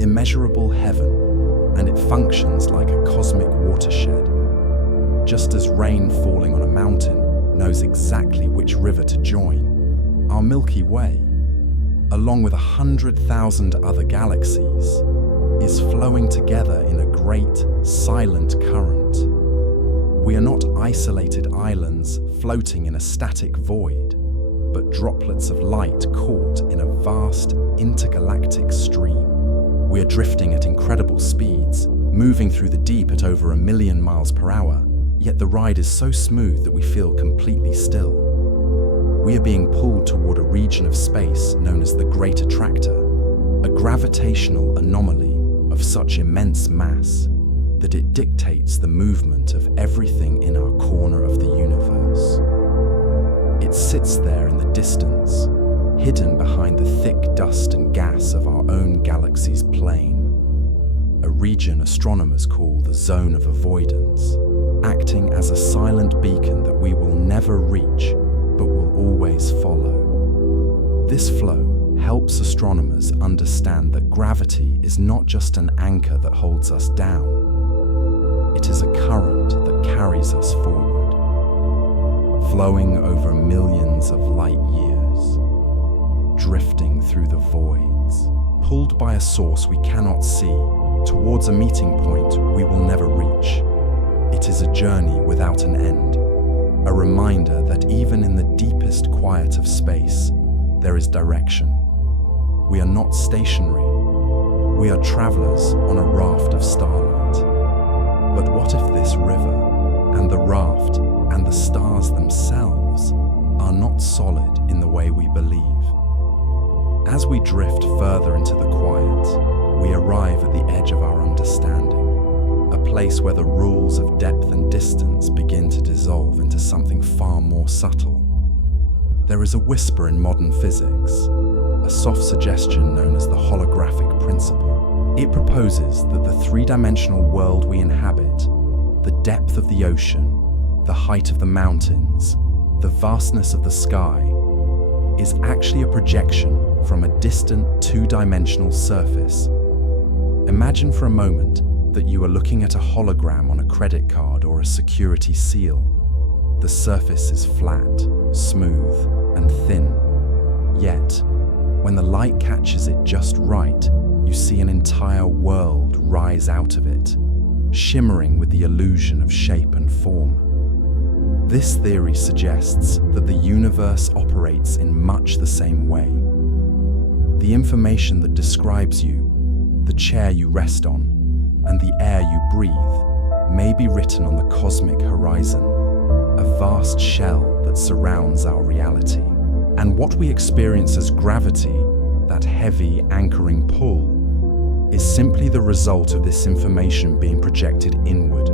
immeasurable heaven, and it functions like a cosmic watershed. Just as rain falling on a mountain knows exactly which river to join, our Milky Way, along with 100,000 other galaxies, is flowing together in a great, silent current. We are not isolated islands floating in a static void, but droplets of light caught in a vast, intergalactic stream. We are drifting at incredible speeds, moving through the deep at over 1,000,000 miles per hour, yet the ride is so smooth that we feel completely still. We are being pulled toward a region of space known as the Great Attractor, a gravitational anomaly of such immense mass that it dictates the movement of everything in our corner of the universe. It sits there in the distance, hidden behind the thick dust and gas of our own galaxy's plane, a region astronomers call the zone of avoidance, acting as a silent beacon that we will never reach but will always follow. This flow helps astronomers understand that gravity is not just an anchor that holds us down. It is a current that carries us forward, flowing over millions of light years, drifting through the voids, pulled by a source we cannot see, towards a meeting point we will never reach. It is a journey without an end, a reminder that even in the deepest quiet of space, there is direction. We are not stationary. We are travelers on a raft of starlight. But what if this river and the raft and the stars themselves are not solid in the way we believe? As we drift further into the quiet, we arrive at the edge of our understanding, a place where the rules of depth and distance begin to dissolve into something far more subtle. There is a whisper in modern physics, a soft suggestion known as the holographic principle. It proposes that the three-dimensional world we inhabit, the depth of the ocean, the height of the mountains, the vastness of the sky, is actually a projection from a distant two-dimensional surface. Imagine for a moment that you are looking at a hologram on a credit card or a security seal. The surface is flat, smooth, and thin. Yet, when the light catches it just right, you see an entire world rise out of it, shimmering with the illusion of shape and form. This theory suggests that the universe operates in much the same way. The information that describes you, the chair you rest on, and the air you breathe may be written on the cosmic horizon, a vast shell that surrounds our reality. And what we experience as gravity, that heavy anchoring pull, is simply the result of this information being projected inward.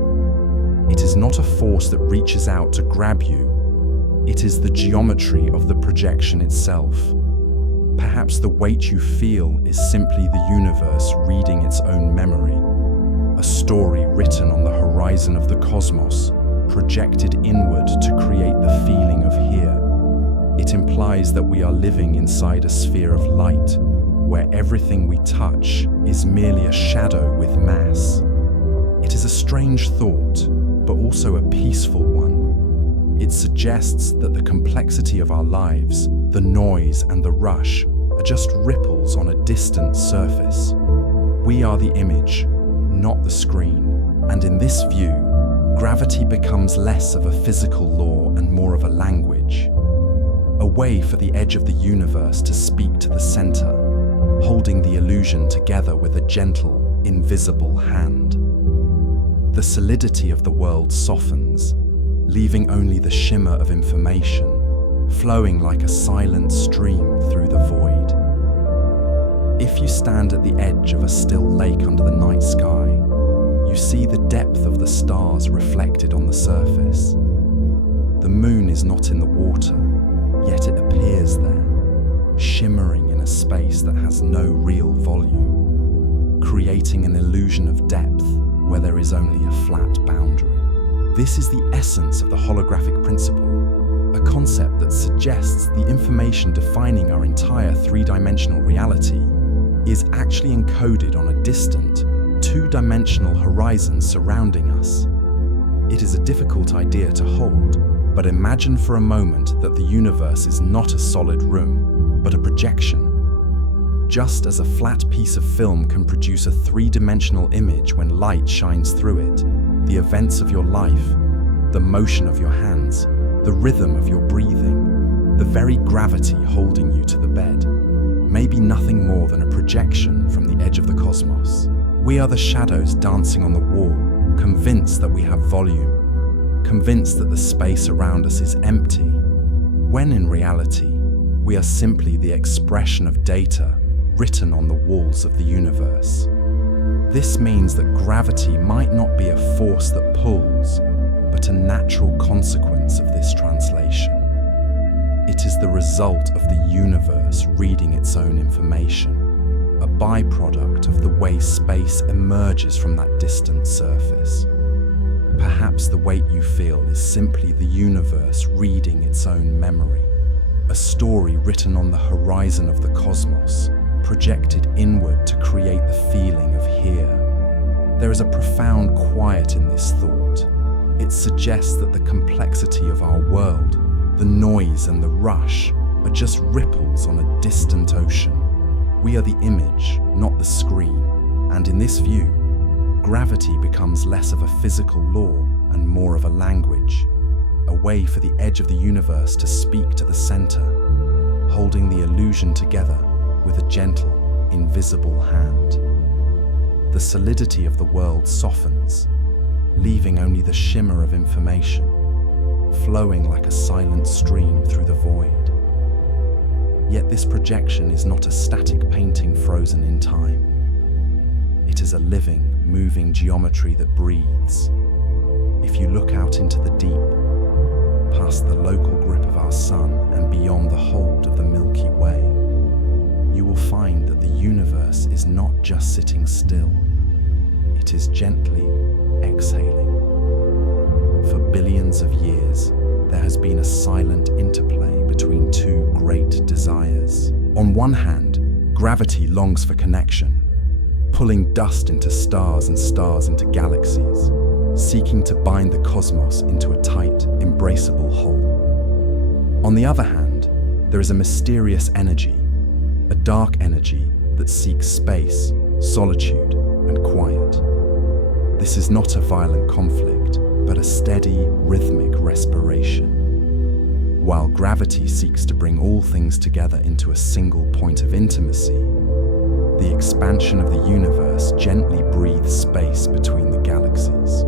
It is not a force that reaches out to grab you. It is the geometry of the projection itself. Perhaps the weight you feel is simply the universe reading its own memory, a story written on the horizon of the cosmos, projected inward to create the feeling of here. It implies that we are living inside a sphere of light, where everything we touch is merely a shadow with mass. It is a strange thought, but also a peaceful one. It suggests that the complexity of our lives, the noise and the rush, are just ripples on a distant surface. We are the image, not the screen, and in this view, gravity becomes less of a physical law and more of a language, a way for the edge of the universe to speak to the center, holding the illusion together with a gentle, invisible hand. The solidity of the world softens, leaving only the shimmer of information, flowing like a silent stream through the void. If you stand at the edge of a still lake under the night sky, you see the depth of the stars reflected on the surface. The moon is not in the water, yet it appears there, shimmering in a space that has no real volume, creating an illusion of depth where there is only a flat boundary. This is the essence of the holographic principle, a concept that suggests the information defining our entire three-dimensional reality is actually encoded on a distant, two-dimensional horizon surrounding us. It is a difficult idea to hold, but imagine for a moment that the universe is not a solid room, but a projection. Just as a flat piece of film can produce a three-dimensional image when light shines through it, the events of your life, the motion of your hands, the rhythm of your breathing, the very gravity holding you to the bed, may be nothing more than a projection from the edge of the cosmos. We are the shadows dancing on the wall, convinced that we have volume, convinced that the space around us is empty, when in reality, we are simply the expression of data written on the walls of the universe. This means that gravity might not be a force that pulls, but a natural consequence of this translation. It is the result of the universe reading its own information, a byproduct of the way space emerges from that distant surface. Perhaps the weight you feel is simply the universe reading its own memory, a story written on the horizon of the cosmos, projected inward to create the feeling of here. There is a profound quiet in this thought. It suggests that the complexity of our world, the noise and the rush, are just ripples on a distant ocean. We are the image, not the screen, and in this view, gravity becomes less of a physical law and more of a language, a way for the edge of the universe to speak to the center, holding the illusion together with a gentle, invisible hand. The solidity of the world softens, leaving only the shimmer of information, flowing like a silent stream through the void. Yet this projection is not a static painting frozen in time. It is a living, moving geometry that breathes. If you look out into the deep, past the local grip of our sun and beyond the hold of the Milky Way, you will find that the universe is not just sitting still. It is gently exhaling. For billions of years, there has been a silent interplay between two great desires. On one hand, gravity longs for connection, pulling dust into stars and stars into galaxies, seeking to bind the cosmos into a tight, embraceable whole. On the other hand, there is a mysterious energy, a dark energy that seeks space, solitude, and quiet. This is not a violent conflict, but a steady, rhythmic respiration. While gravity seeks to bring all things together into a single point of intimacy, the expansion of the universe gently breathes space between the galaxies,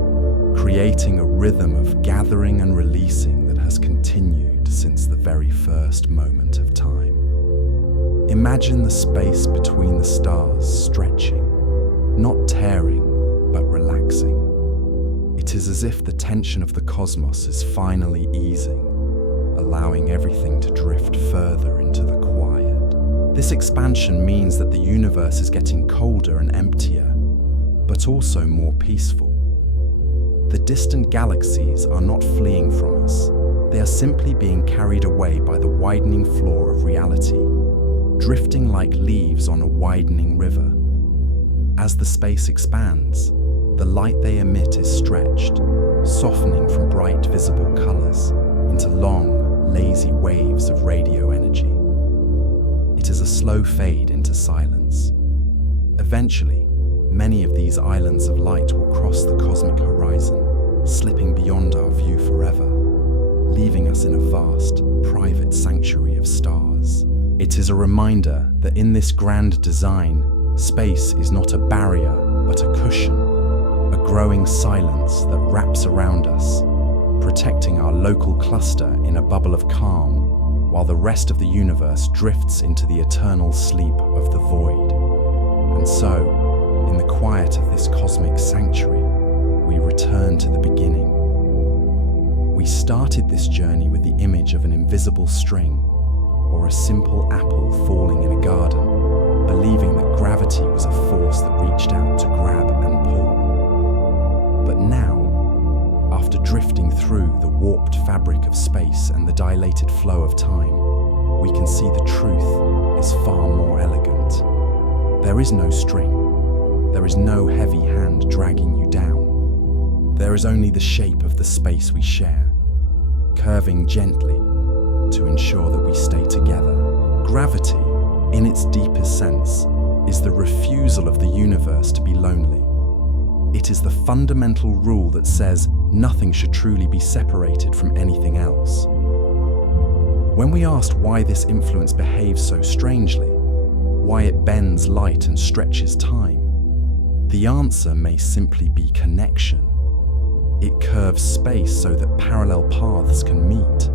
creating a rhythm of gathering and releasing that has continued since the very first moment of time. Imagine the space between the stars stretching, not tearing, but relaxing. It is as if the tension of the cosmos is finally easing, allowing everything to drift further into the quiet. This expansion means that the universe is getting colder and emptier, but also more peaceful. The distant galaxies are not fleeing from us. They are simply being carried away by the widening floor of reality, drifting like leaves on a widening river. As the space expands, the light they emit is stretched, softening from bright visible colors into long, lazy waves of radio energy. It is a slow fade into silence. Eventually, many of these islands of light will cross the cosmic horizon, slipping beyond our view forever, leaving us in a vast, private sanctuary of stars. It is a reminder that in this grand design, space is not a barrier, but a cushion, a growing silence that wraps around us, protecting our local cluster in a bubble of calm, while the rest of the universe drifts into the eternal sleep of the void. And so, in the quiet of this cosmic sanctuary, we return to the beginning. We started this journey with the image of an invisible string, or a simple apple falling in a garden, believing that gravity was a force that reached out to grab and pull. But now, after drifting through the warped fabric of space and the dilated flow of time, we can see the truth is far more elegant. There is no string. There is no heavy hand dragging you down. There is only the shape of the space we share, curving gently to ensure that we stay together. Gravity, in its deepest sense, is the refusal of the universe to be lonely. It is the fundamental rule that says nothing should truly be separated from anything else. When we asked why this influence behaves so strangely, why it bends light and stretches time, The answer may simply be connection. It curves space so that parallel paths can meet.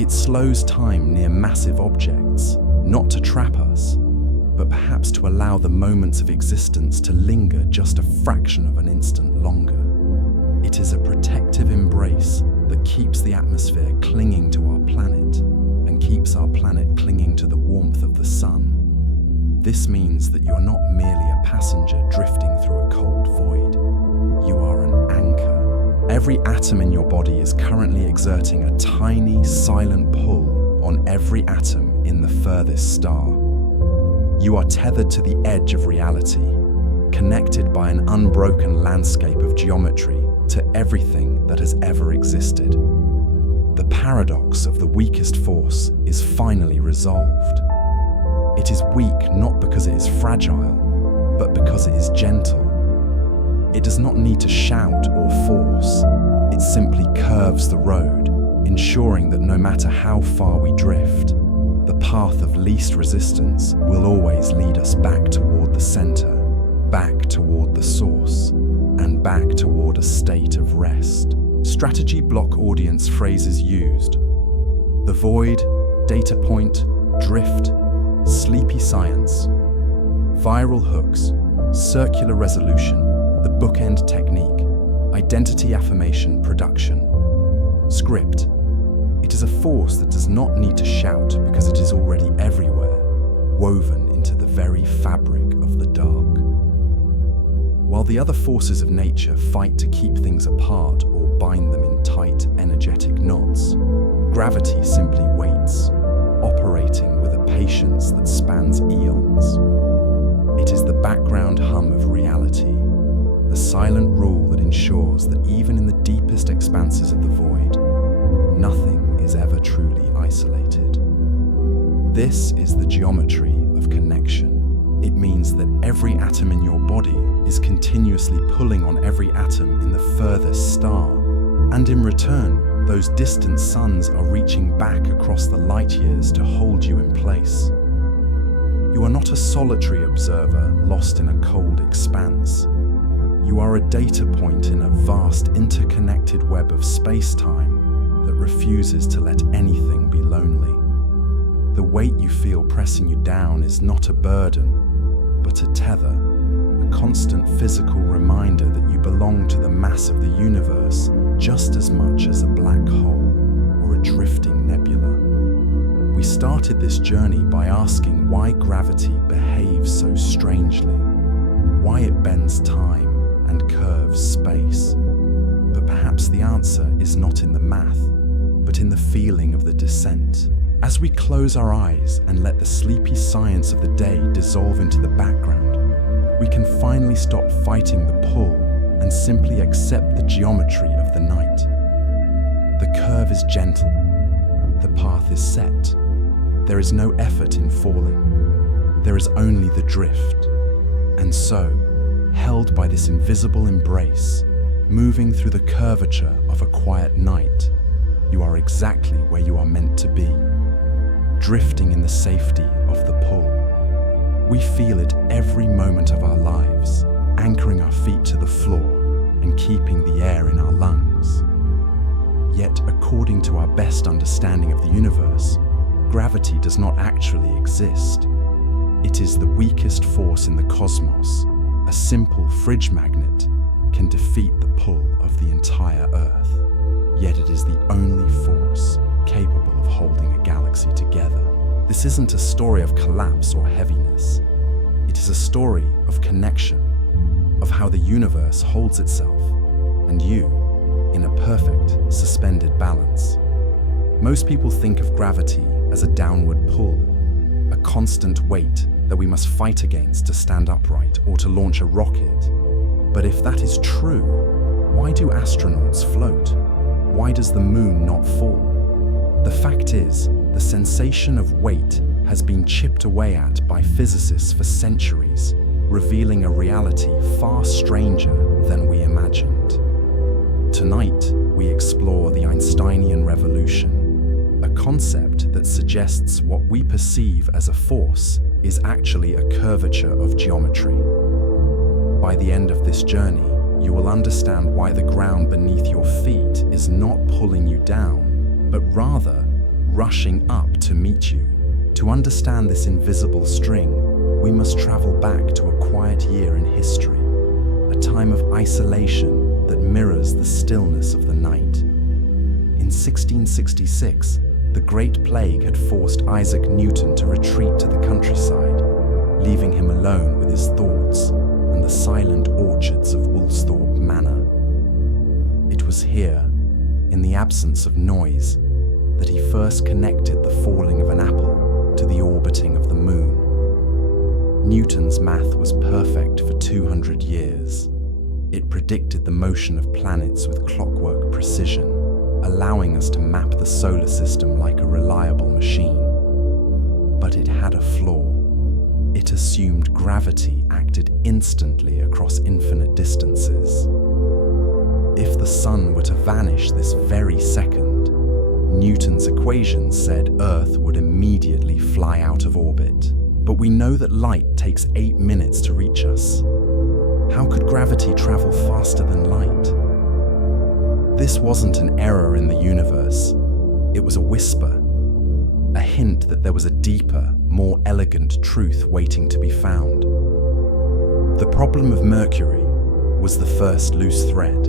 It slows time near massive objects, not to trap us, but perhaps to allow the moments of existence to linger just a fraction of an instant longer. It is a protective embrace that keeps the atmosphere clinging to our planet and keeps our planet clinging to the warmth of the sun. This means that you are not merely a passenger drifting through a cold void. You are an anchor. Every atom in your body is currently exerting a tiny, silent pull on every atom in the furthest star. You are tethered to the edge of reality, connected by an unbroken landscape of geometry to everything that has ever existed. The paradox of the weakest force is finally resolved. It is weak not because it is fragile, but because it is gentle. It does not need to shout or force. It simply curves the road, ensuring that no matter how far we drift, the path of least resistance will always lead us back toward the center, back toward the source, and back toward a state of rest. Strategy block audience phrases used: the void, data point, drift, sleepy science, viral hooks, circular resolution, the bookend technique, identity affirmation production. Script: it is a force that does not need to shout because it is already everywhere, woven into the very fabric of the dark. While the other forces of nature fight to keep things apart or bind them in tight, energetic knots, gravity simply waits, operating with a patience that spans eons. It is the background hum of reality, the silent rule that ensures that even in the deepest expanses of the void, nothing is ever truly isolated. This is the geometry of connection. It means that every atom in your body is continuously pulling on every atom in the furthest star, and in return, those distant suns are reaching back across the light years to hold you in place. You are not a solitary observer lost in a cold expanse. You are a data point in a vast interconnected web of space-time that refuses to let anything be lonely. The weight you feel pressing you down is not a burden, but a tether, a constant physical reminder that you belong to the mass of the universe just as much as a black hole or a drifting nebula. We started this journey by asking why gravity behaves so strangely, why it bends time and curves space. But perhaps the answer is not in the math, but in the feeling of the descent. As we close our eyes and let the sleepy science of the day dissolve into the background, we can finally stop fighting the pull and simply accept the geometry of the night. The curve is gentle. The path is set. There is no effort in falling. There is only the drift. And so, held by this invisible embrace, moving through the curvature of a quiet night, you are exactly where you are meant to be, drifting in the safety of the pull. We feel it every moment of our lives, anchoring our feet to the floor and keeping the air in our lungs. Yet, according to our best understanding of the universe, gravity does not actually exist. It is the weakest force in the cosmos. A simple fridge magnet can defeat the pull of the entire Earth. Yet it is the only force capable of holding a galaxy together. This isn't a story of collapse or heaviness. It is a story of connection, of how the universe holds itself and you in a perfect, suspended balance. Most people think of gravity as a downward pull, a constant weight that we must fight against to stand upright or to launch a rocket. But if that is true, why do astronauts float? Why does the moon not fall? The fact is, the sensation of weight has been chipped away at by physicists for centuries, revealing a reality far stranger than we imagined. Tonight, we explore the Einsteinian revolution, a concept that suggests what we perceive as a force is actually a curvature of geometry. By the end of this journey, you will understand why the ground beneath your feet is not pulling you down, but rather rushing up to meet you. To understand this invisible string, we must travel back to a quiet year in history, a time of isolation that mirrors the stillness of the night. In 1666, the Great Plague had forced Isaac Newton to retreat to the countryside, leaving him alone with his thoughts and the silent orchards of Woolsthorpe Manor. It was here, in the absence of noise, that he first connected the falling of an apple to the orbiting of the moon. Newton's math was perfect for 200 years. It predicted the motion of planets with clockwork precision, allowing us to map the solar system like a reliable machine. But it had a flaw. It assumed gravity acted instantly across infinite distances. If the sun were to vanish this very second, Newton's equations said Earth would immediately fly out of orbit. But we know that light takes 8 minutes to reach us. How could gravity travel faster than light? This wasn't an error in the universe. It was a whisper, a hint that there was a deeper, more elegant truth waiting to be found. The problem of Mercury was the first loose thread.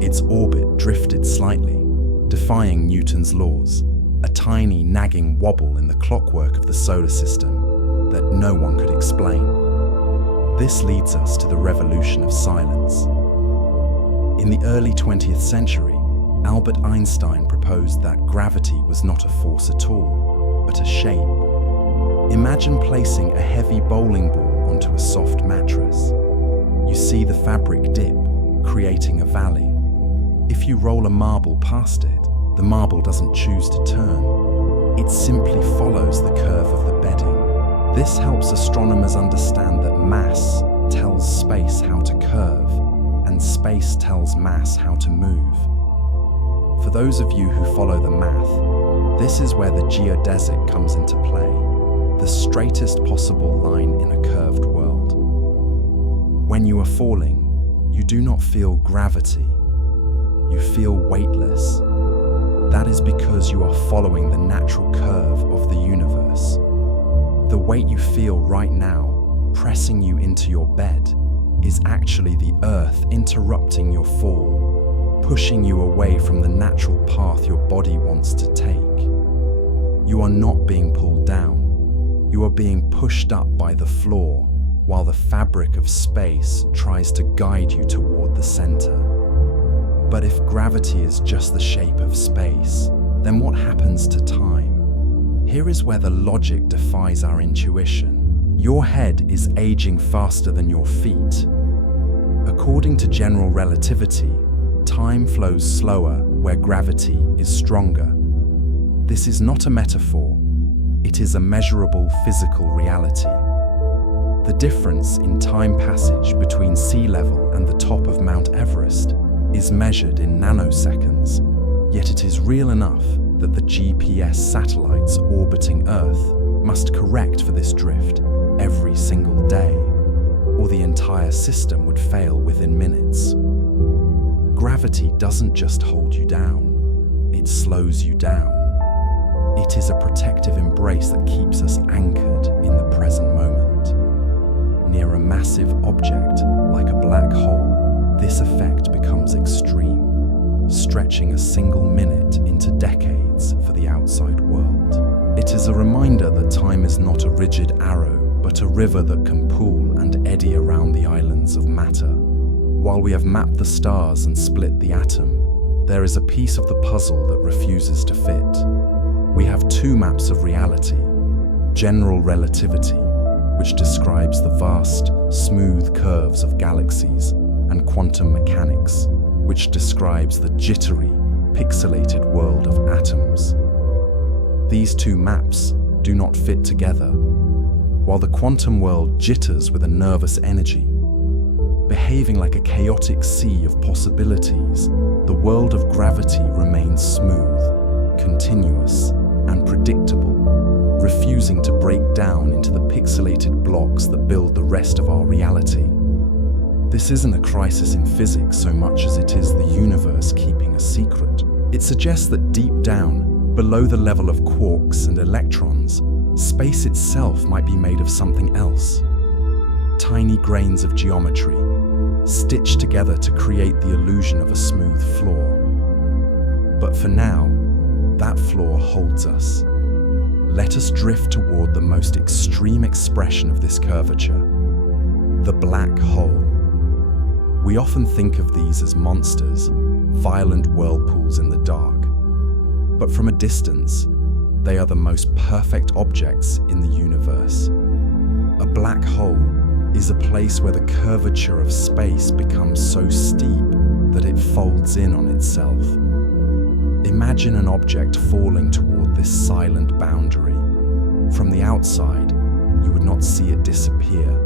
Its orbit drifted slightly, defying Newton's laws, a tiny nagging wobble in the clockwork of the solar system that no one could explain. This leads us to the revolution of silence. In the early 20th century, Albert Einstein proposed that gravity was not a force at all, but a shape. Imagine placing a heavy bowling ball onto a soft mattress. You see the fabric dip, creating a valley. If you roll a marble past it, the marble doesn't choose to turn. It simply follows the curve of the bedding. This helps astronomers understand that mass tells space how to curve, and space tells mass how to move. For those of you who follow the math, this is where the geodesic comes into play, the straightest possible line in a curved world. When you are falling, you do not feel gravity. You feel weightless. That is because you are following the natural curve of the universe. The weight you feel right now, pressing you into your bed, is actually the Earth interrupting your fall, pushing you away from the natural path your body wants to take. You are not being pulled down. You are being pushed up by the floor, while the fabric of space tries to guide you toward the center. But if gravity is just the shape of space, then what happens to time? Here is where the logic defies our intuition. Your head is aging faster than your feet. According to general relativity, time flows slower where gravity is stronger. This is not a metaphor. It is a measurable physical reality. The difference in time passage between sea level and the top of Mount Everest is measured in nanoseconds, yet it is real enough that the GPS satellites orbiting Earth must correct for this drift every single day, or the entire system would fail within minutes. Gravity doesn't just hold you down, it slows you down. It is a protective embrace that keeps us anchored in the present moment. Near a massive object, like a black hole, this effect becomes extreme, stretching a single minute into decades for the outside world. It is a reminder that time is not a rigid arrow, but a river that can pool and eddy around the islands of matter. While we have mapped the stars and split the atom, there is a piece of the puzzle that refuses to fit. We have two maps of reality: general relativity, which describes the vast, smooth curves of galaxies, and quantum mechanics, which describes the jittery, pixelated world of atoms. These two maps do not fit together. While the quantum world jitters with a nervous energy, behaving like a chaotic sea of possibilities, the world of gravity remains smooth, continuous, and predictable, refusing to break down into the pixelated blocks that build the rest of our reality. This isn't a crisis in physics so much as it is the universe keeping a secret. It suggests that deep down, below the level of quarks and electrons, space itself might be made of something else. Tiny grains of geometry, stitched together to create the illusion of a smooth floor. But for now, that floor holds us. Let us drift toward the most extreme expression of this curvature, the black hole. We often think of these as monsters, violent whirlpools in the dark. But from a distance, they are the most perfect objects in the universe. A black hole is a place where the curvature of space becomes so steep that it folds in on itself. Imagine an object falling toward this silent boundary. From the outside, you would not see it disappear.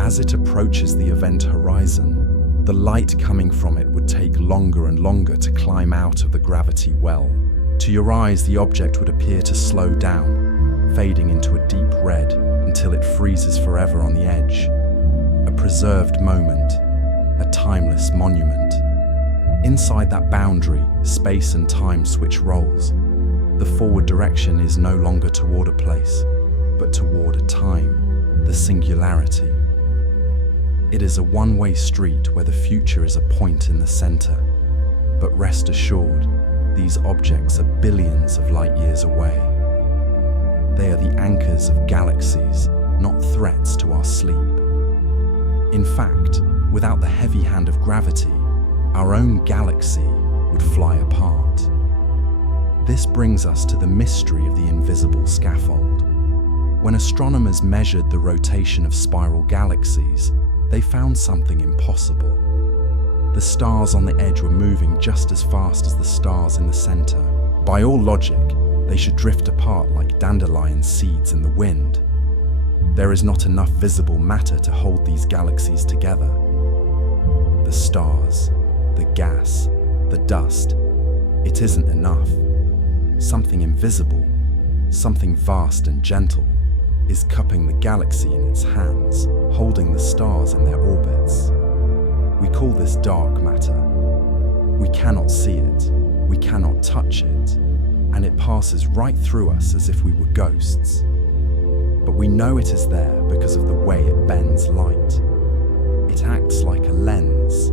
As it approaches the event horizon, the light coming from it would take longer and longer to climb out of the gravity well. To your eyes, the object would appear to slow down, fading into a deep red until it freezes forever on the edge. A preserved moment, a timeless monument. Inside that boundary, space and time switch roles. The forward direction is no longer toward a place, but toward a time, the singularity. It is a one-way street where the future is a point in the center. But rest assured, these objects are billions of light years away. They are the anchors of galaxies, not threats to our sleep. In fact, without the heavy hand of gravity, our own galaxy would fly apart. This brings us to the mystery of the invisible scaffold. When astronomers measured the rotation of spiral galaxies, they found something impossible. The stars on the edge were moving just as fast as the stars in the center. By all logic, they should drift apart like dandelion seeds in the wind. There is not enough visible matter to hold these galaxies together. The stars, the gas, the dust, it isn't enough. Something invisible, something vast and gentle, is cupping the galaxy in its hands, holding the stars in their orbits. We call this dark matter. We cannot see it, we cannot touch it, and it passes right through us as if we were ghosts. But we know it is there because of the way it bends light. It acts like a lens,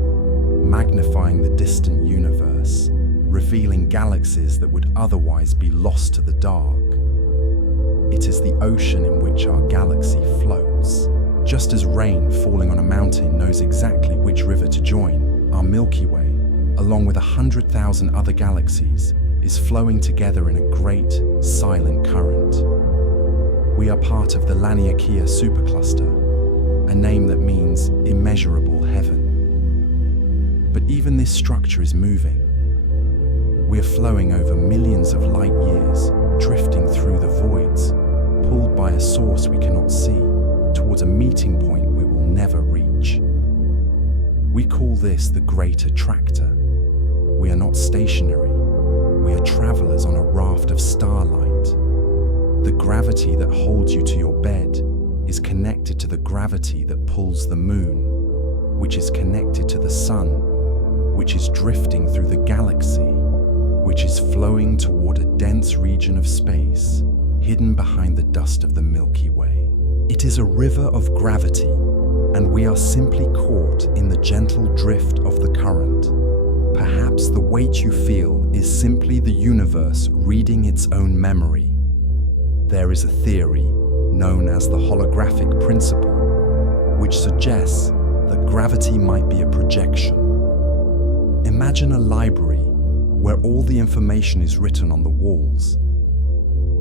magnifying the distant universe, revealing galaxies that would otherwise be lost to the dark. It is the ocean in which our galaxy floats. Just as rain falling on a mountain knows exactly which river to join, our Milky Way, along with 100,000 other galaxies, is flowing together in a great, silent current. We are part of the Laniakea supercluster, a name that means immeasurable heaven. But even this structure is moving. We are flowing over millions of light years, drifting through the voids, pulled by a source we cannot see, towards a meeting point we will never reach. We call this the Great Attractor. We are not stationary. We are travelers on a raft of starlight. The gravity that holds you to your bed is connected to the gravity that pulls the moon, which is connected to the sun, which is drifting through the galaxy, which is flowing toward a dense region of space, hidden behind the dust of the Milky Way. It is a river of gravity, and we are simply caught in the gentle drift of the current. Perhaps the weight you feel is simply the universe reading its own memory. There is a theory known as the holographic principle, which suggests that gravity might be a projection. Imagine a library where all the information is written on the walls,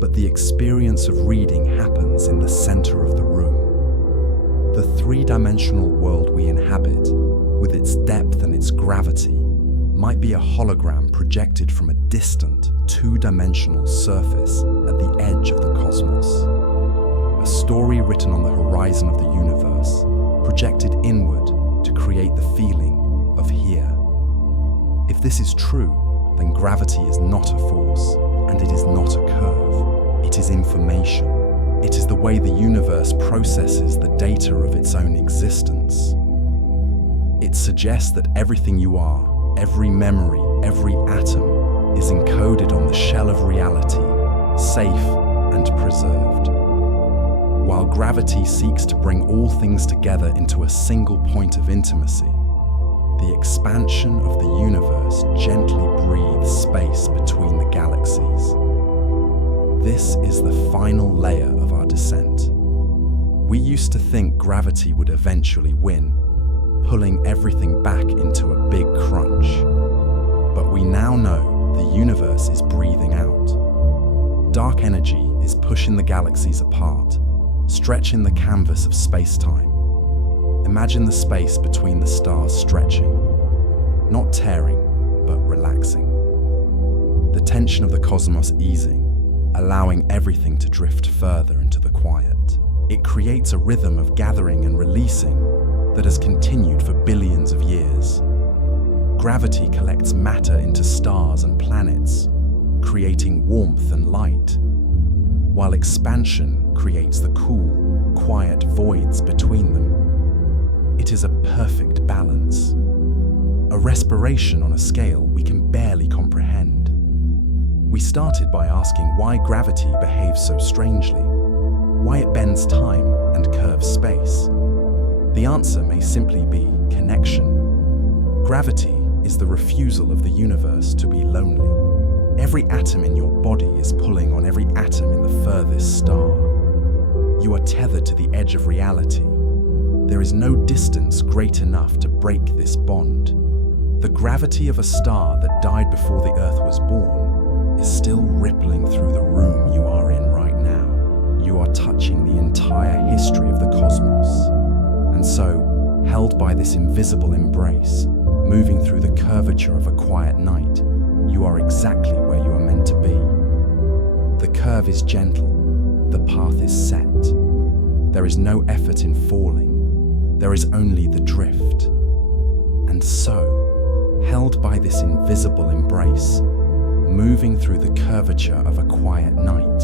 but the experience of reading happens in the center of the room. The three-dimensional world we inhabit, with its depth and its gravity, might be a hologram projected from a distant, two-dimensional surface at the edge of the cosmos. A story written on the horizon of the universe, projected inward to create the feeling of here. If this is true, then gravity is not a force, and it is not a curve. It is information. It is the way the universe processes the data of its own existence. It suggests that everything you are, every memory, every atom, is encoded on the shell of reality, safe and preserved. While gravity seeks to bring all things together into a single point of intimacy, the expansion of the universe gently breathes space between the galaxies. This is the final layer of our descent. We used to think gravity would eventually win, pulling everything back into a big crunch. But we now know the universe is breathing out. Dark energy is pushing the galaxies apart, stretching the canvas of space-time. Imagine the space between the stars stretching, not tearing, but relaxing. The tension of the cosmos easing, allowing everything to drift further into the quiet. It creates a rhythm of gathering and releasing that has continued for billions of years. Gravity collects matter into stars and planets, creating warmth and light, while expansion creates the cool, quiet voids between them. It is a perfect balance, a respiration on a scale we can barely comprehend. We started by asking why gravity behaves so strangely, why it bends time and curves space. The answer may simply be connection. Gravity is the refusal of the universe to be lonely. Every atom in your body is pulling on every atom in the furthest star. You are tethered to the edge of reality. There is no distance great enough to break this bond. The gravity of a star that died before the Earth was born is still rippling through the room you are in right now. You are touching the entire history of the cosmos. And so, held by this invisible embrace, moving through the curvature of a quiet night, you are exactly where you are meant to be. The curve is gentle, the path is set. There is no effort in falling, there is only the drift. And so, held by this invisible embrace, moving through the curvature of a quiet night,